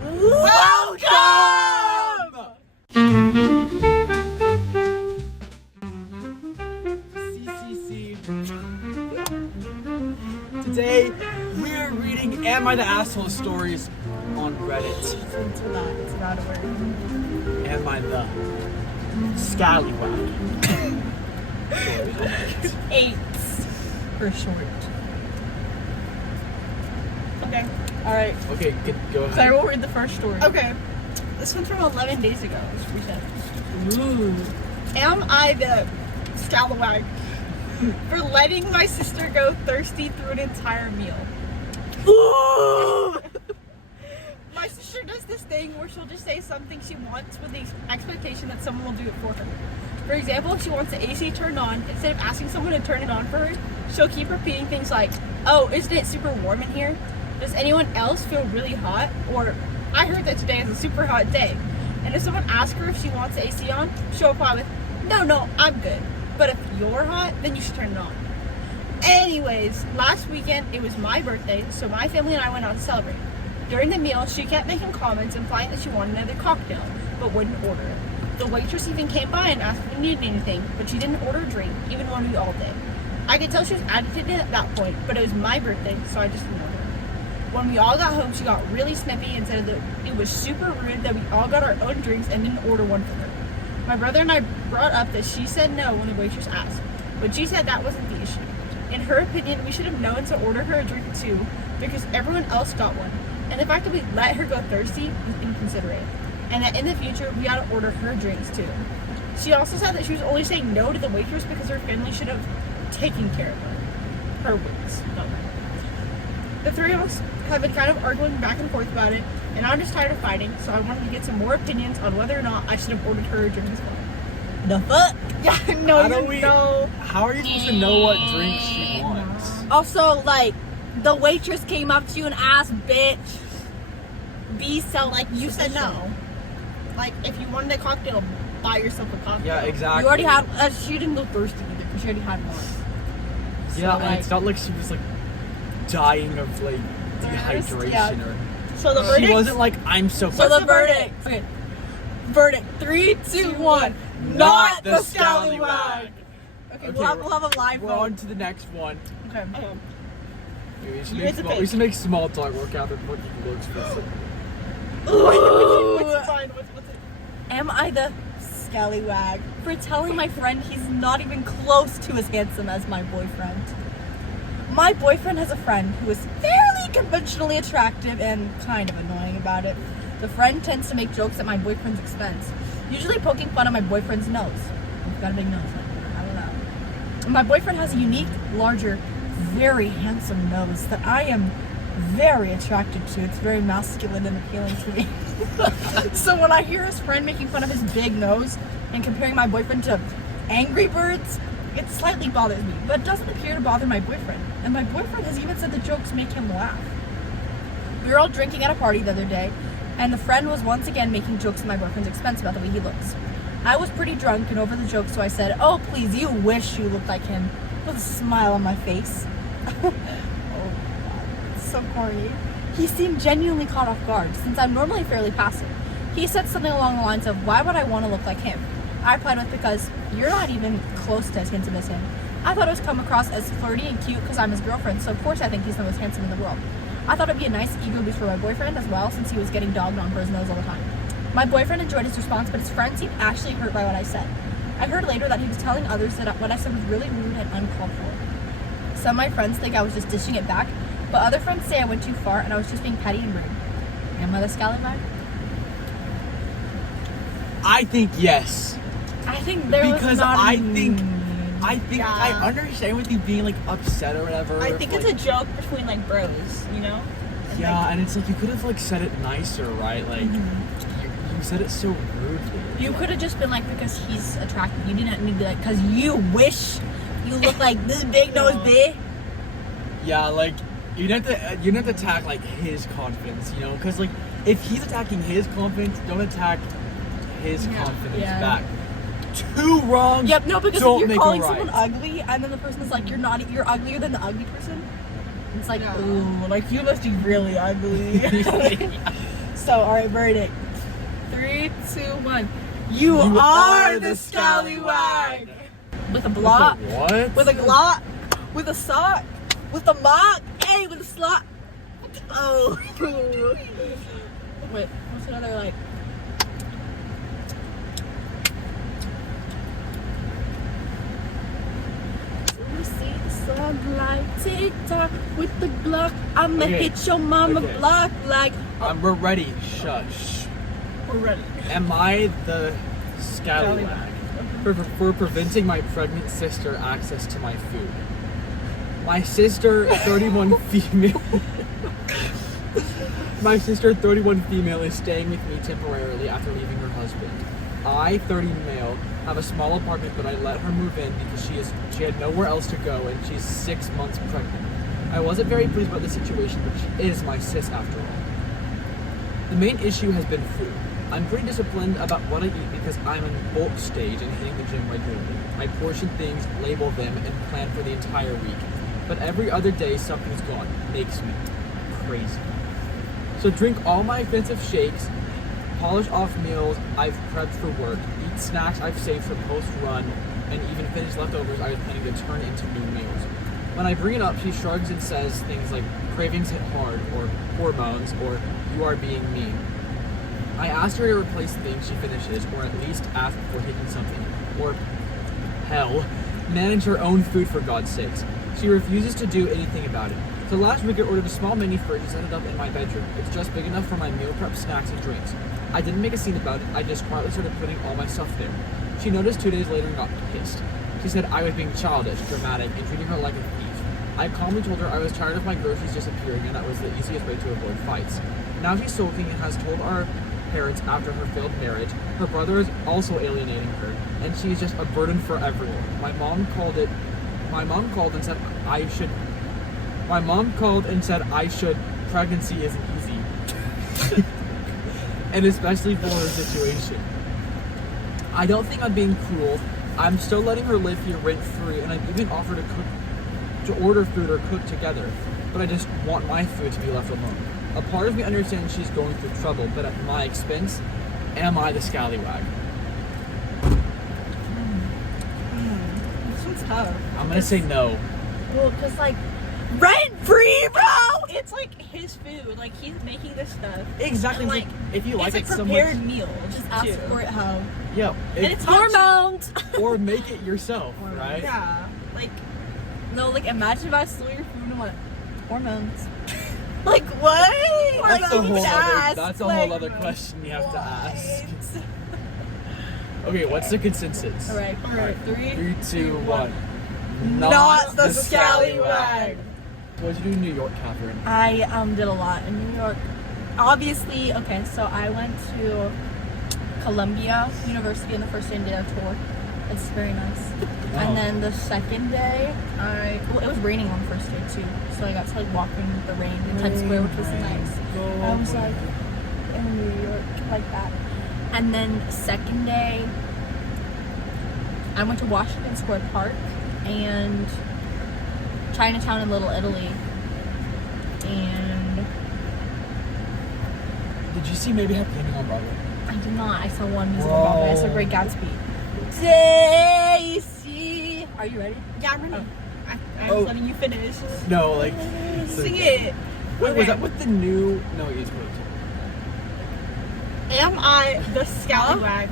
Welcome! CCC. Today, we are reading Am I the Asshole stories on Reddit. It's not a word. Am I the Scallywag? 8 for short. Okay. Alright. Okay, go ahead. Claire will read the first story. Okay, this one's from 11 days ago. It's recent. Ooh. Am I the scallywag for letting my sister go thirsty through an entire meal? My sister does this thing where she'll just say something she wants with the expectation that someone will do it for her. For example, if she wants the AC turned on, instead of asking someone to turn it on for her, she'll keep repeating things like, "Oh, isn't it super warm in here? Does anyone else feel really hot?" Or, "I heard that today is a super hot day." And if someone asks her if she wants the AC on, she'll reply with, No, I'm good. But if you're hot, then you should turn it on." Anyways, last weekend, it was my birthday, so my family and I went out to celebrate. During the meal, she kept making comments implying that she wanted another cocktail, but wouldn't order it. The waitress even came by and asked if we needed anything, but she didn't order a drink, even when we all did. I could tell she was agitated at that point, but it was my birthday, so I just ignored her. When we all got home, she got really snippy and said that it was super rude that we all got our own drinks and didn't order one for her. My brother and I brought up that she said no when the waitress asked, but she said that wasn't the issue. In her opinion, we should have known to order her a drink too, because everyone else got one. And the fact that we let her go thirsty was inconsiderate. And that in the future, we ought to order her drinks too. She also said that she was only saying no to the waitress because her family should have taken care of her. Her words, not mine. The three of us have been kind of arguing back and forth about it, and I'm just tired of fighting, so I wanted to get some more opinions on whether or not I should have ordered her a drink as well. The fuck? Yeah, no, How are you supposed to know what drink she wants? Also, like, the waitress came up to you and asked, bitch, be You said no. Like, if you wanted a cocktail, buy yourself a cocktail. Yeah, exactly. You already had, she didn't go thirsty either, because she already had one. Yeah, So, and it's not like she was like dying of like dehydration Yeah. or. So the verdict. She wasn't like, I'm so. So What's the the verdict. Okay. Verdict. 3, 2, 1. Not the scallywag. Okay, we'll have a live We're vote. on to the next one. Okay. We You should, guys we should make small talk work out what looks for. What's fine? What's it? Am I the scallywag for telling my friend he's not even close to as handsome as my boyfriend? My boyfriend has a friend who is fairly conventionally attractive and kind of annoying about it. The friend tends to make jokes at my boyfriend's expense, usually poking fun at my boyfriend's nose. He's got a big nose, I don't know. My boyfriend has a unique, larger, very handsome nose that I am very attracted to. It's very masculine and appealing to me. So when I hear his friend making fun of his big nose and comparing my boyfriend to Angry Birds, it slightly bothers me, but it doesn't appear to bother my boyfriend. And my boyfriend has even said the jokes make him laugh. We were all drinking at a party the other day, and the friend was once again making jokes at my boyfriend's expense about the way he looks. I was pretty drunk and over the joke, so I said, "Oh, please, you wish you looked like him," with a smile on my face. Oh, God, it's so corny. He seemed genuinely caught off guard, since I'm normally fairly passive. He said something along the lines of, "Why would I want to look like him?" I replied with, "Because you're not even close to as handsome as him." I thought it was come across as flirty and cute because I'm his girlfriend, so of course I think he's the most handsome in the world. I thought it'd be a nice ego boost for my boyfriend as well, since he was getting dogged on for his nose all the time. My boyfriend enjoyed his response, but his friend seemed actually hurt by what I said. I heard later that he was telling others that what I said was really rude and uncalled for. Some of my friends think I was just dishing it back, but other friends say I went too far and I was just being petty and rude. Am I the scallywag? I think yes. I think there was Because not I even- think Yeah. I understand with you being like upset or whatever. I think it's a joke between like bros, you know? Yeah, and it's like you could have like said it nicer, right? Like you said it so rudely. You could have just been like, because he's attractive. You didn't need to be like, because you wish you look like this big nose bitch. Yeah, like you don't have to attack like his confidence, you know? Because like if he's attacking his confidence, don't attack his confidence back. Two wrongs. Yep, no, because don't if make you're calling it right. someone ugly and then the person's like, you're uglier than the ugly person, it's like, ooh, like you must be really ugly. So So, alright, verdict. 3, 2, 1. You, You are the scallywag. With a block. What? With a glock. With a sock. With a mock. Hey, with a slot. Oh. Wait, what's another like? See the sunlight, tick-tock with the Glock. I'ma Okay. hit your mama Okay. block like. We're ready. Shush. We're ready. Am I the scallywag for preventing my pregnant sister access to my food? My sister, 31 female. My sister, 31 female, is staying with me temporarily after leaving her husband. I, 30 male, have a small apartment, but I let her move in because she had nowhere else to go, and she's 6 months pregnant. I wasn't very pleased about the situation, but she is my sis after all. The main issue has been food. I'm pretty disciplined about what I eat because I'm in bulk stage and hitting the gym regularly. I portion things, label them, and plan for the entire week. But every other day, something's gone. Makes me crazy. So drink all my expensive shakes, polish off meals I've prepped for work, eat snacks I've saved for post-run, and even finish leftovers I was planning to turn into new meals. When I bring it up, she shrugs and says things like, cravings hit hard, or hormones, or you are being mean. I asked her to replace things she finishes, or at least ask before taking something, or hell, manage her own food for God's sakes. She refuses to do anything about it. So last week I ordered a small mini fridge and set it up in my bedroom. It's just big enough for my meal prep, snacks, and drinks. I didn't make a scene about it, I just quietly started putting all my stuff there. She noticed 2 days later and got pissed. She said I was being childish, dramatic, and treating her like a thief. I calmly told her I was tired of my groceries disappearing and that was the easiest way to avoid fights. Now she's sulking and has told our parents after her failed marriage. Her brother is also alienating her, and she's just a burden for everyone. My mom called and said I should. Pregnancy isn't easy. And especially for her situation. I don't think I'm being cruel. I'm still letting her live here rent-free, and I've even offered to order food or cook together. But I just want my food to be left alone. A part of me understands she's going through trouble, but at my expense, am I the scallywag? This one's tough. I'm gonna say no. Well, cause like rent free, bro. It's like his food. Like he's making this stuff. Exactly. And, like, if you like it's it like so prepared much, meals. Just ask too. for it how. yeah, And it's not Hormones. or make it yourself, right? Yeah. Like No, like imagine if I stole your food and went hormones. Like what? That's Like, a you whole can ask, that's a like, whole other question you have to ask. what? Okay, what's the consensus? All right. Alright. 3, 2, 1. Not the scallywag. What did you do in New York, Catherine? I did a lot in New York. Obviously, okay, so I went to Columbia University on the first day and did a tour. It's very nice. Wow. And then the second day, it was raining on the first day too, so I got to like walk in the rain in Times Square, which was nice. I was like in New York like that. And then second day, I went to Washington Square Park and Chinatown in Little Italy. And Did you see Maybe Happy Ending on Broadway? I did not. I saw one musical Whoa. Broadway. I saw Great Gatsby. Daisy. Are you ready? yeah, I'm ready. Oh. I'm Oh. letting you finish. No, like Sing it. Wait, was Okay. that with the new? No, it's good. Am I the scallywag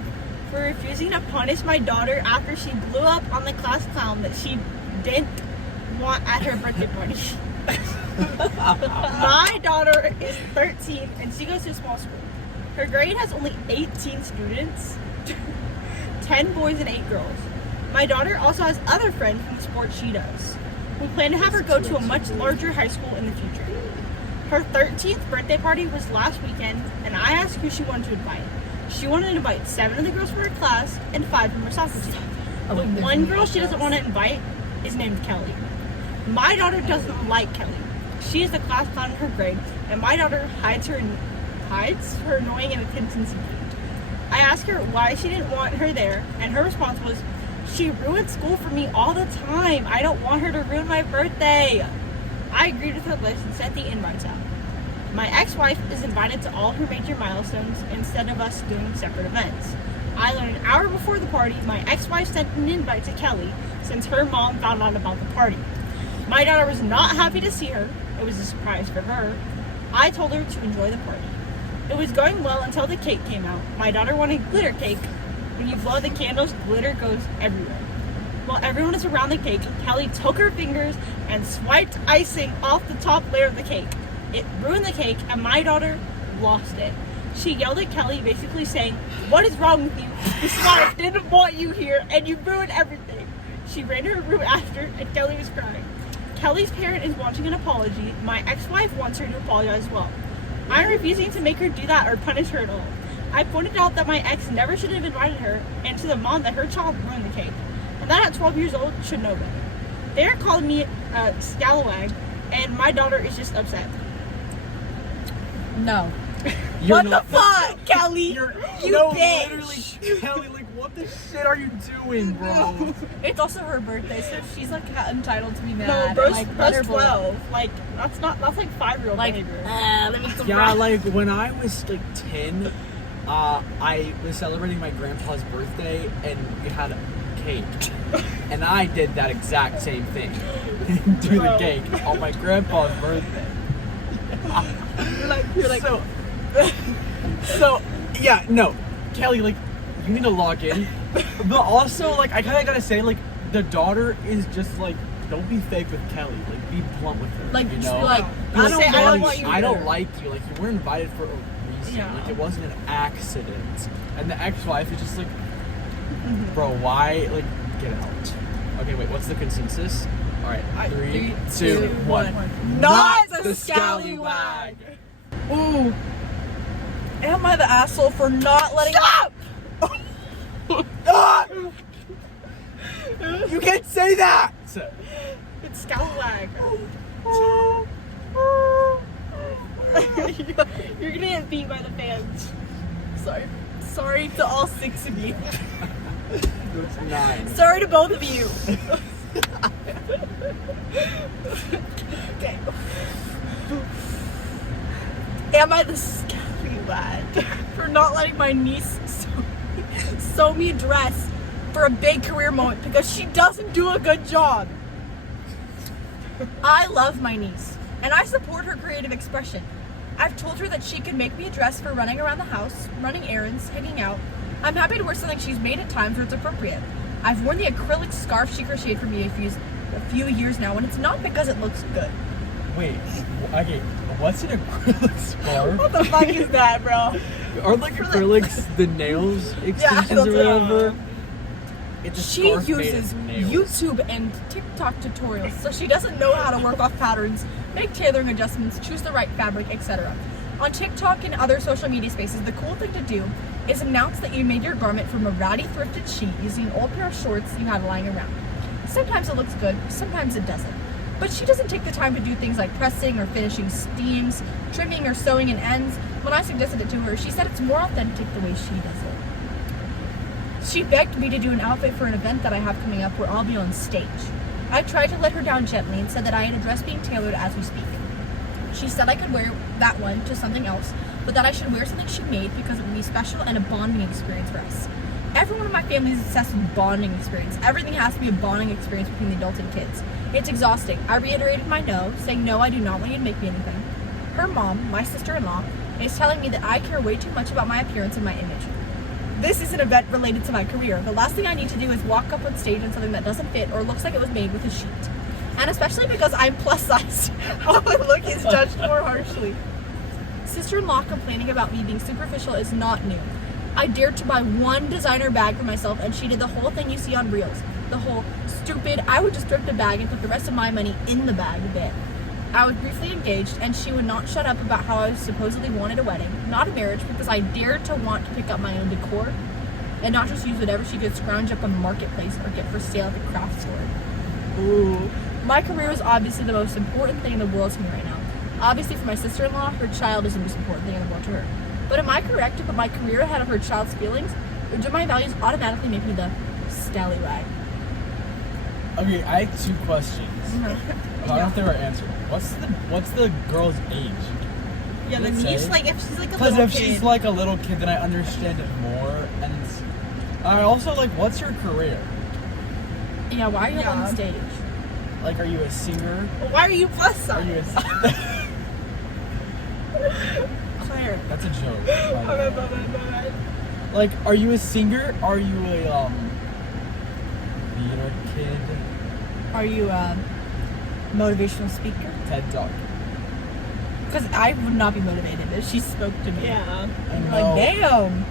for refusing to punish my daughter after she blew up on the class clown that she didn't want at her birthday party? My daughter is 13 and she goes to a small school. Her grade has only 18 students, 10 boys and 8 girls. My daughter also has other friends from the sport she does. We plan to have her go to a much larger high school in the future. Her 13th birthday party was last weekend, and I asked who she wanted to invite. She wanted to invite 7 of the girls from her class and 5 from her soccer team. The one girl she doesn't want to invite is named Kelly. My daughter doesn't like Kelly. She is the class clown in her grade, and my daughter hides her annoying and attention seeking. I asked her why she didn't want her there, and her response was, "She ruins school for me all the time. I don't want her to ruin my birthday." I agreed with her list and sent the invites out. My ex-wife is invited to all her major milestones instead of us doing separate events. I learned an hour before the party my ex-wife sent an invite to Kelly since her mom found out about the party. My daughter was not happy to see her. It was a surprise for her. I told her to enjoy the party. It was going well until the cake came out. My daughter wanted glitter cake. When you blow the candles, glitter goes everywhere. While everyone was around the cake, Kelly took her fingers and swiped icing off the top layer of the cake. It ruined the cake, and my daughter lost it. She yelled at Kelly, basically saying, "What is wrong with you? This is why I didn't want you here, and you ruined everything." She ran to her room after, and Kelly was crying. Kelly's parent is wanting an apology. My ex-wife wants her to apologize as well. I'm refusing to make her do that or punish her at all. I pointed out that my ex never should have invited her, and to the mom that her child ruined the cake, and that at 12 years old should know better. They're calling me a scalawag, and my daughter is just upset. No. You're What not- the fuck, Kelly? You're, You no, bitch. literally, Kelly, like, what the shit are you doing, bro? It's also her birthday, so she's like entitled to be mad. No, and, bro's, like, bro's let her blow up. 12. Like, that's like 5-year-old Like, behavior. let me some Yeah, rock. like, when I was, like, 10, I was celebrating my grandpa's birthday, and we had a cake. And I did that exact same thing. Do the Bro. cake on my grandpa's birthday. You're like, So, yeah, no. Kelly, like, you need to log in. But also, like, I kind of gotta say, like, the daughter is just, like, don't be fake with Kelly. Like, be blunt with her. Like, you just know? be like, Be I don't say, I don't want want you. you I don't here. like you. Like, you were invited for a reason. Yeah. Like, it wasn't an accident. And the ex-wife is just like, bro, why? Like, get out. Okay, wait, what's the consensus? All right, 3, 2, 1. Not the the scallywag. Ooh. Am I the asshole for not letting Stop! Ah! You can't say that. It's scalawag. You're gonna get beat by the fans. Sorry to all 6 of you. It's 9. Sorry to both of you. Okay. Am I the scallywag for not letting my niece sew me a dress for a big career moment because she doesn't do a good job? I love my niece, and I support her creative expression. I've told her that she can make me a dress for running around the house, running errands, hanging out. I'm happy to wear something she's made at times where it's appropriate. I've worn the acrylic scarf she crocheted for me a few years now, and it's not because it looks good. Wait, okay, what's an acrylic scarf? What the fuck is that, bro? Are like acrylics the nails extensions that's or whatever? It's a She scarf made uses of nails. YouTube and TikTok tutorials, so she doesn't know how to work off patterns, make tailoring adjustments, choose the right fabric, etc. On TikTok and other social media spaces, the cool thing to do is announce that you made your garment from a ratty thrifted sheet using an old pair of shorts you had lying around. Sometimes it looks good, sometimes it doesn't. But she doesn't take the time to do things like pressing or finishing steams, trimming or sewing in ends. When I suggested it to her, she said it's more authentic the way she does it. She begged me to do an outfit for an event that I have coming up where I'll be on stage. I tried to let her down gently and said that I had a dress being tailored as we speak. She said I could wear that one to something else, but that I should wear something she made because it would be special and a bonding experience for us. Everyone in my family is obsessed with bonding experience. Everything has to be a bonding experience between the adults and kids. It's exhausting. I reiterated my no, saying no, I do not want you to make me anything. Her mom, my sister-in-law, is telling me that I care way too much about my appearance and my image. This is an event related to my career. The last thing I need to do is walk up on stage in something that doesn't fit or looks like it was made with a sheet. And especially because I'm plus size, how I look is judged more harshly. Sister-in-law complaining about me being superficial is not new. I dared to buy one designer bag for myself and she did the whole thing you see on Reels. The whole stupid, I would just thrift a bag and put the rest of my money in the bag bit. I was briefly engaged and she would not shut up about how I supposedly wanted a wedding, not a marriage, because I dared to want to pick up my own decor and not just use whatever she could scrounge up on the marketplace or get for sale at the craft store. Ooh. My career is obviously the most important thing in the world to me right now. Obviously for my sister-in-law, her child is the most important thing in the world to her. But am I correct to put my career ahead of her child's feelings? Or do my values automatically make me the scallywag? Okay, I have 2 questions. I don't know if they were answered. What's the girl's age? Yeah, the Let's niche, say. like if she's like a Because little if kid. she's like a little kid, then I understand it more. And I also like, what's your career? Yeah, why are you on the stage? Like, are you a singer? Well, why are you plus Are you size? Claire. That's a joke. Okay. Like, are you a singer? Are you a theater kid? Are you a motivational speaker? TED Talk. Because I would not be motivated if she spoke to me. Yeah. I know. Like, damn.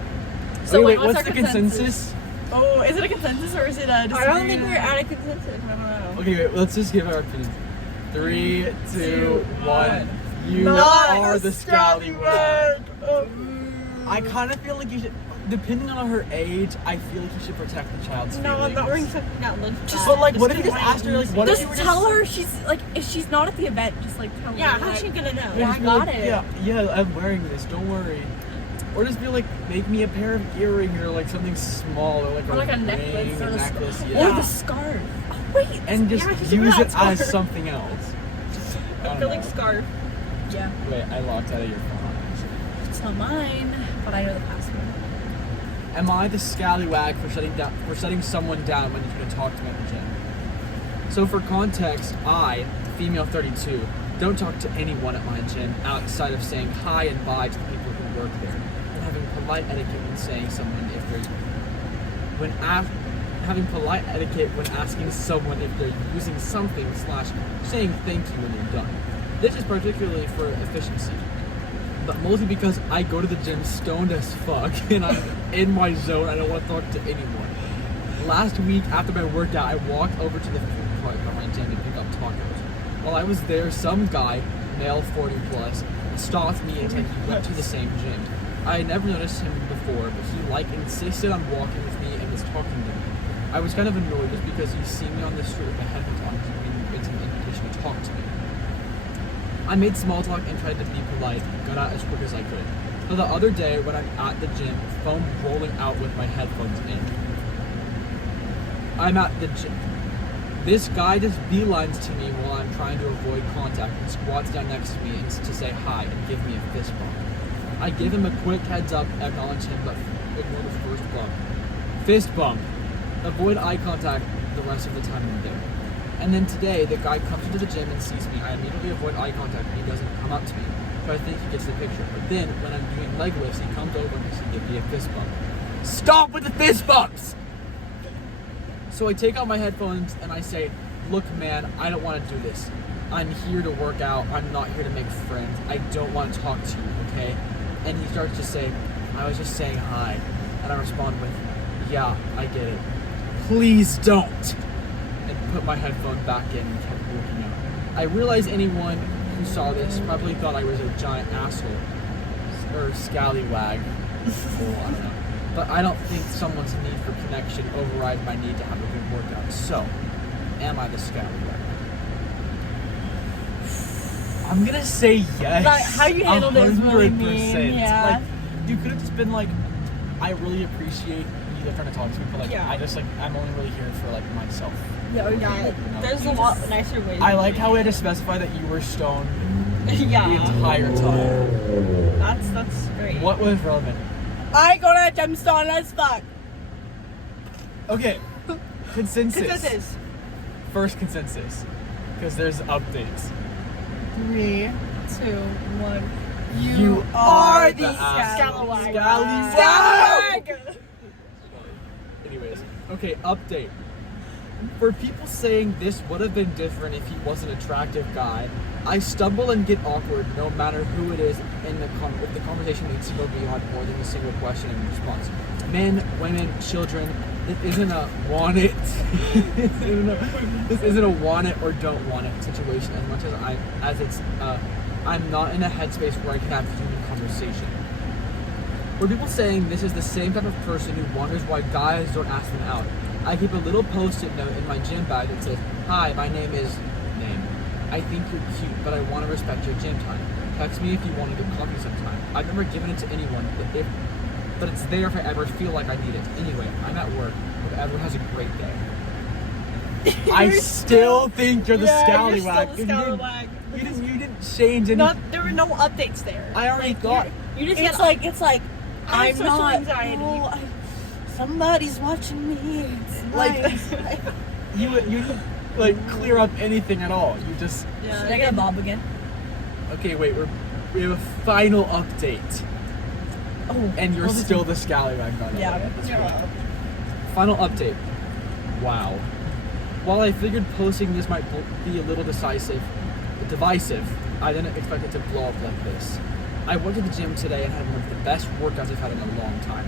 So wait, what's what's our the consensus? Oh, is it a consensus or is it a I don't think disagreement? we're at a consensus. I don't know. Okay, wait, let's just give our opinion. 3, 2, 1. You Not are a the scallywag. I kind of feel like you should, depending on her age, I feel like you should protect the child's No, I'm not wearing feelings. something that looks bad. But like, what if you Just just asked her, like, what if Just you were tell her she's like, if she's not at the event, just like tell her. Yeah, like, how's she gonna know? Yeah, just I be got like, it. Yeah, I'm wearing this. Don't worry. Or just be like, make me a pair of earrings or like something small or like, Or like a ring, necklace or a a necklace, Or yeah. the scarf. Oh, wait. And just Yeah, she's use wearing it that as scarf. something else. I don't Acrylic know. scarf. Yeah. Wait, I locked out of your phone. It's not mine, but I know the password. Am I the scallywag for shutting someone down when you try to talk to me at the gym? So for context, I, female 32, don't talk to anyone at my gym outside of saying hi and bye to the people who work there, and having polite etiquette when saying someone if they're having polite etiquette when asking someone if they're using something / saying thank you when they're done. This is particularly for efficiency, but mostly because I go to the gym stoned as fuck and I'm in my zone. I don't want to talk to anyone. Last week after my workout, I walked over to the food cart by my gym to pick up tacos. While I was there, some guy, male 40 plus, stopped me and said he went to the same gym. I had never noticed him before, but he insisted on walking with me and was talking to me. I was kind of annoyed just because he'd seen me on the street with my headphones on and it's an invitation to talk to me. I made small talk and tried to be polite, got out as quick as I could. So the other day when I'm at the gym, foam rolling out with my headphones in. I'm at the gym. This guy just beelines to me while I'm trying to avoid contact and squats down next to me and to say hi and give me a fist bump. I give him a quick heads up, acknowledge him, but ignore the first bump. Fist bump. Avoid eye contact the rest of the time I'm there. And then today, the guy comes into the gym and sees me. I immediately avoid eye contact and he doesn't come up to me. So I think he gets the picture. But then, when I'm doing leg lifts, he comes over and he gives me a fist bump. Stop with the fist bumps! So I take out my headphones and I say, look man, I don't want to do this. I'm here to work out. I'm not here to make friends. I don't want to talk to you, okay? And he starts to say, I was just saying hi. And I respond with, yeah, I get it. Please don't. And put my headphone back in and kept walking out. I realize anyone who saw this probably thought I was a giant asshole. Or scallywag. Oh, I don't know. But I don't think someone's need for connection overrides my need to have a good workout. So, am I the scallywag? I'm gonna say yes. Like, how you handled it is really 100%. mean, yeah. Like, you could have just been like, I really appreciate you trying to talk to me, but like, Yeah. I'm only really here for like myself. Yeah, there's a lot nicer ways. I like how we had to specify that you were stoned the Yeah, entire time. that's great. What was relevant? I go to a gemstone as fuck. Okay, consensus. Consensus. First consensus, because there's updates. 3, 2, 1. You are the scallywag. Scallywag. Anyways, okay, update. For people saying this would have been different if he was an attractive guy, I stumble and get awkward no matter who it is if the conversation needs to go beyond more than a single question and response. Men, women, children, this isn't a want it. This isn't a want it or don't want it situation as much as I'm not in a headspace where I can have human conversation. For people saying this is the same type of person who wonders why guys don't ask them out, I keep a little post-it note in my gym bag that says, hi, my name is name. I think you're cute, but I want to respect your gym time. Text me if you want to get coffee sometime. I've never given it to anyone, but it's there if I ever feel like I need it. Anyway, I'm at work. Hope everyone has a great day. I still think you're the scallywag. You're still the scallywag. You didn't change any. There were no updates there. I already thought. You just It's get like I have I'm social not. anxiety. Oh, somebody's watching me. It's Like- nice. You like clear up anything at all. You just. Should I get a bob again? Okay, wait. We have a final update, Oh, and you're oh, this still the scallywag, by the Yeah. way. That's Yeah. right. Final update. Wow. While I figured posting this might be a little divisive, I didn't expect it to blow up like this. I went to the gym today and had one of the best workouts I've had in a long time.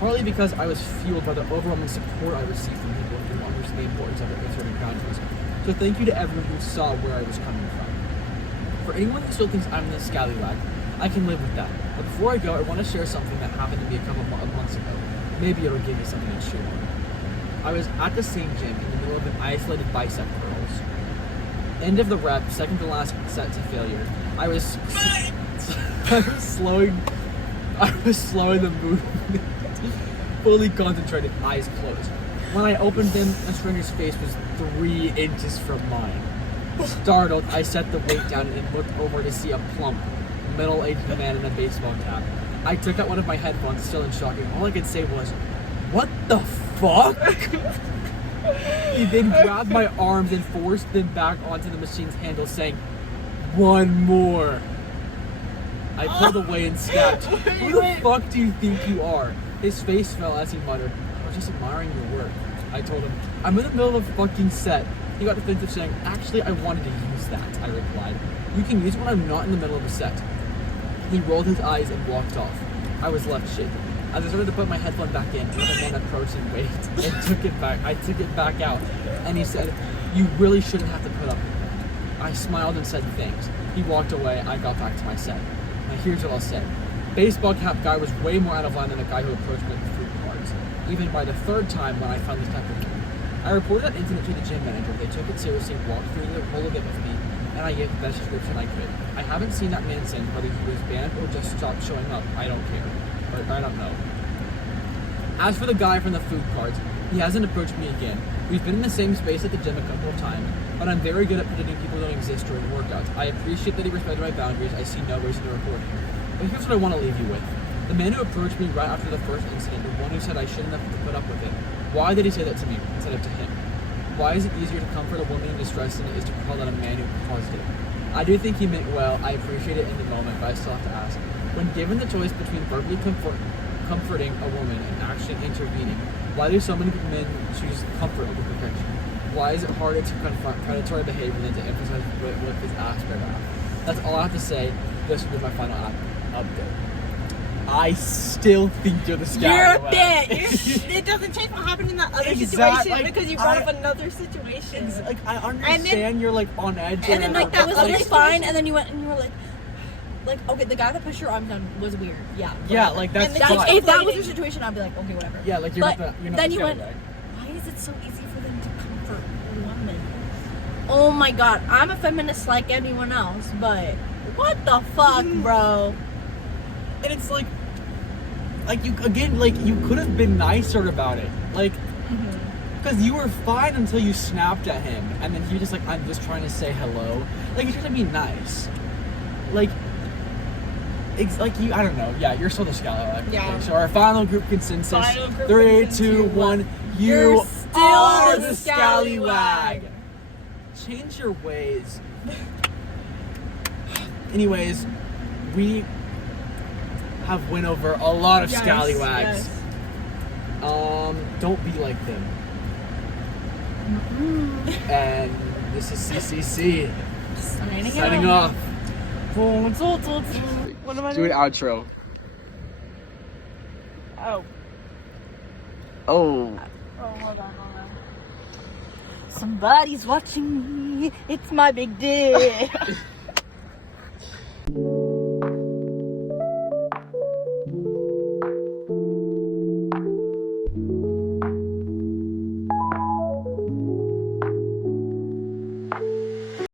Partly because I was fueled by the overwhelming support I received from people who understand the importance of asserting boundaries. So thank you to everyone who saw where I was coming from. For anyone who still thinks I'm the scallywag, I can live with that. But before I go, I want to share something that happened to me a couple of months ago. Maybe it'll give you something to chew on. I was at the same gym in the middle of an isolated bicep curls. End of the rep, second to last set to failure. I was slowing the movement, fully concentrated, eyes closed. When I opened them, a stranger's face was 3 inches from mine. Startled, I set the weight down and looked over to see a plump, middle-aged man in a baseball cap. I took out one of my headphones, still in shock, and all I could say was, "What the fuck?" He then grabbed my arms and forced them back onto the machine's handle, saying, "One more." I pulled away and snapped, "Who the fuck do you think you are?" His face fell as he muttered, "I was just admiring your work." I told him, "I'm in the middle of a fucking set." He got defensive, saying, "Actually, I wanted to use that." I replied, "You can use it when I'm not in the middle of a set." He rolled his eyes and walked off. I was left shaking. As I started to put my headphone back in, another man approached and waved and took it back. I took it back out, and he said, "You really shouldn't have to put up with it." I smiled and said thanks. He walked away. I got back to my set. Now here's what I'll say. Baseball cap guy was way more out of line than the guy who approached me with the fruit cards. Even by the third time when I finally typed with him. I reported that incident to the gym manager. They took it seriously, walked through the whole of it with me, and I gave the best description I could. I haven't seen that man since, whether he was banned or just stopped showing up. I don't care. Or I don't know. As for the guy from the food cards, he hasn't approached me again. We've been in the same space at the gym a couple of times, but I'm very good at predicting people who don't exist during workouts. I appreciate that he respected my boundaries. I see no reason to report him. But here's what I want to leave you with. The man who approached me right after the first incident, the one who said I shouldn't have to put up with it, why did he say that to me instead of to him? Why is it easier to comfort a woman in distress than it is to call out a man who caused it? I do think he meant well. I appreciate it in the moment, but I still have to ask. When given the choice between verbally comforting a woman and actually intervening, why do so many men choose comfort over protection? Why is it harder to confront predatory behavior than to emphasize what is asked by that? That's all I have to say. This will be my final update. I still think you're the scallywag. You're a bitch. It doesn't change what happened in that other Exactly. situation because you brought up another situation. It's like I understand you're like on edge. And then like that was other like fine, and then you went and you were like okay, the guy that pushed your arm down was weird. Yeah. Yeah, whatever. like that's And then That's, fine. if that was your situation, I'd be like, okay, whatever. Yeah, like you're But not then the you went, scallywag. why is it so easy for them to comfort women? Oh my god, I'm a feminist like anyone else, but what the fuck, bro? And it's like you again, like you could have been nicer about it, like because you were fine until you snapped at him, and then he just like, I'm just trying to say hello, like you're trying to be nice, like it's like you, I don't know, yeah, you're still the scallywag. Yeah. Okay, so our final group consensus: Final group 3, consensus. 2, 1. You You're still are the the scallywag. Change your ways. Anyways, we have went over a lot of Yes, scallywags. yes. Don't be like them. And this is CCC signing off. What am I Do an doing? outro. Oh. Oh. Oh, hold on. Somebody's watching me. It's my big dick.